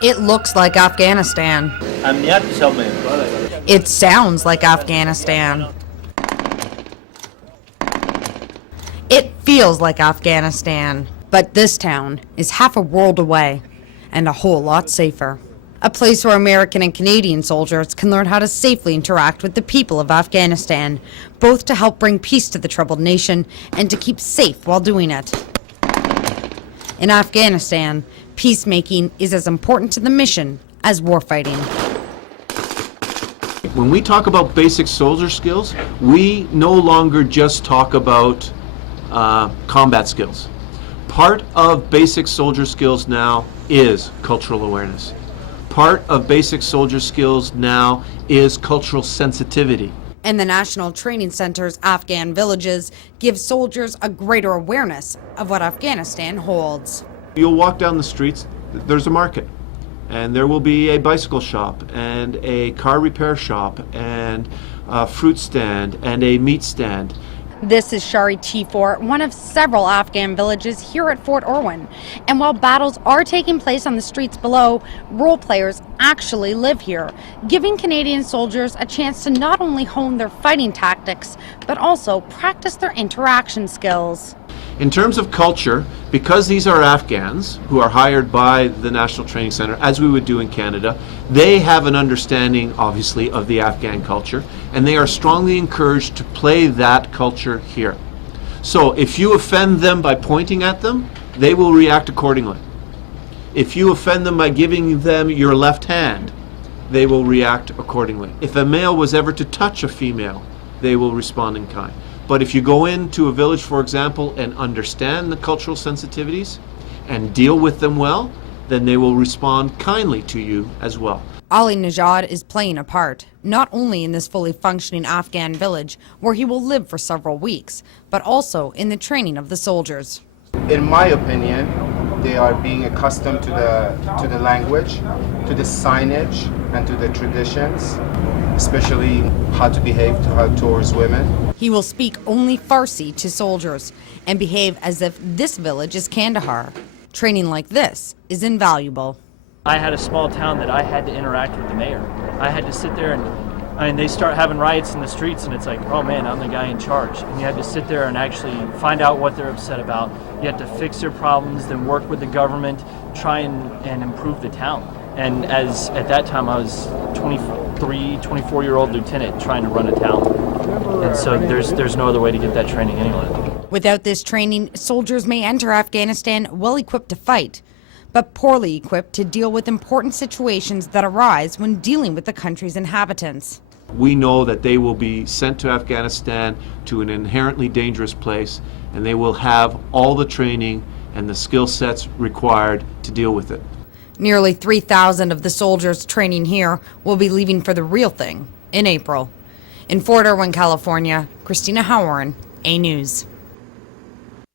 It looks like Afghanistan. It sounds like Afghanistan. It feels like Afghanistan. But this town is half a world away and a whole lot safer. A place where American and Canadian soldiers can learn how to safely interact with the people of Afghanistan, both to help bring peace to the troubled nation and to keep safe while doing it. In Afghanistan, peacemaking is as important to the mission as warfighting. When we talk about basic soldier skills, we no longer just talk about combat skills. Part of basic soldier skills now is cultural awareness. Part of basic soldier skills now is cultural sensitivity. And the National Training Center's Afghan villages give soldiers a greater awareness of what Afghanistan holds. You'll walk down the streets, there's a market, and there will be a bicycle shop and a car repair shop and a fruit stand and a meat stand. This is Shari T4, one of several Afghan villages here at Fort Irwin. And while battles are taking place on the streets below, role players actually live here, giving Canadian soldiers a chance to not only hone their fighting tactics, but also practice their interaction skills. In terms of culture, because these are Afghans who are hired by the National Training Center, as we would do in Canada, they have an understanding, obviously, of the Afghan culture, and they are strongly encouraged to play that culture here. So if you offend them by pointing at them, they will react accordingly. If you offend them by giving them your left hand, they will react accordingly. If a male was ever to touch a female, they will respond in kind. But if you go into a village, for example, and understand the cultural sensitivities and deal with them well, then they will respond kindly to you as well. Ali Najad is playing a part, not only in this fully functioning Afghan village where he will live for several weeks, but also in the training of the soldiers. In my opinion, they are being accustomed to the language, to the signage, and to the traditions, especially how to behave towards women. He will speak only Farsi to soldiers and behave as if this village is Kandahar. Training like this is invaluable. I had a small town that I had to interact with the mayor. I had to sit there and they start having riots in the streets and it's like, oh man, I'm the guy in charge. And you had to sit there and actually find out what they're upset about. You had to fix their problems, then work with the government, try and improve the town. And at that time I was 24-year-old lieutenant trying to run a town. And so there's no other way to get that training anyway. Without this training, soldiers may enter Afghanistan well equipped to fight, but poorly equipped to deal with important situations that arise when dealing with the country's inhabitants. We know that they will be sent to Afghanistan, to an inherently dangerous place, and they will have all the training and the skill sets required to deal with it. Nearly 3,000 of the soldiers training here will be leaving for the real thing in April. In Fort Irwin, California, Christina Howard, A News.